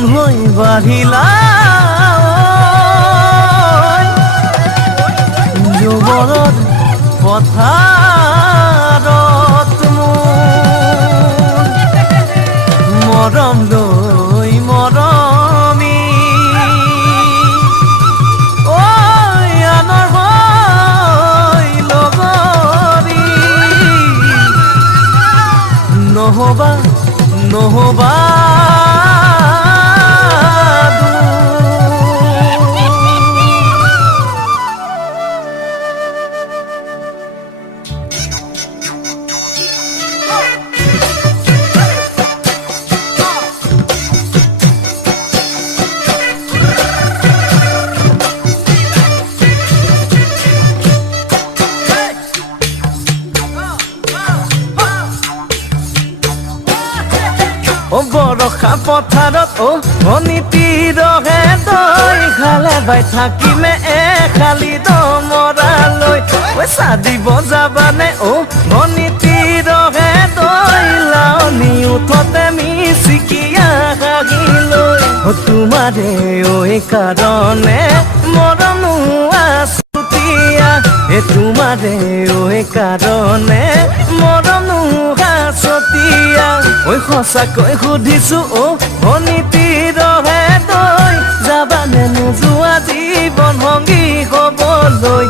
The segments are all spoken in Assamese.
দুগুণ হৈ বাঢ়িলা যুৱৰত পথাৰত মৰম লৈ মৰমি আনৰ হৈ লগৰী নহবা নহবা বৰষা পথাৰত অনিতিৰহে দৈ খালে বাই থাকিলে খালি দমৰালৈ পইচা দিব যাবানে অনিতিৰহে দৈ লাৱনি উঠতে মিচিকিয়া হাগিলৈ তোমাৰে কাৰণে মৰমো আছুতীয়া তোমাৰে কাৰণে মৰমো আছতীয়া সঁচাকৈ সুধিছো অনিতিৰহে দৈ যাবানে নোযোৱা জীৱন সংগী হ'বলৈ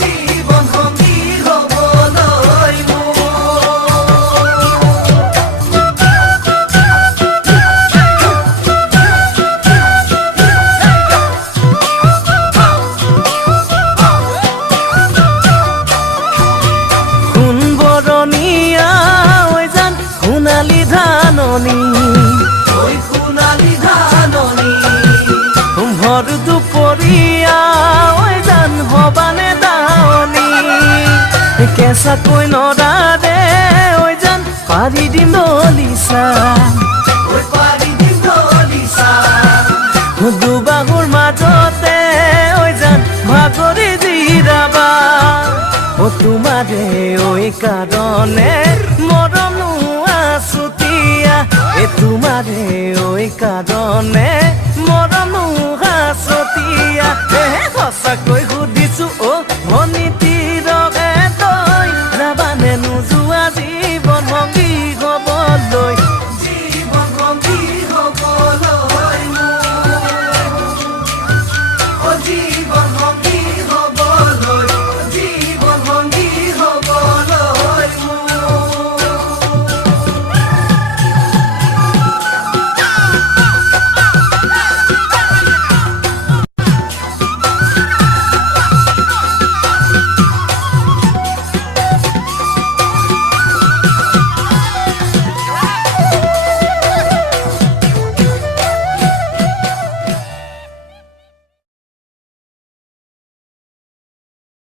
জীৱন সংগী হ'বলৈ সোণ বৰণীয়া জান সোণালী ধাননি ভৰ দুপৰীয়া জান হবানে দাৱনি কেঁচাকৈ নৰাৰে জান পাৰি দিম দলিচা দুবাহুৰ মাজতে জান ভাগৰি জিৰাবা তোমাৰে কাৰণে মৰমো আছুতীয়া তোমাৰে কাৰণে মৰমো আছতীয়া সঁচাকৈ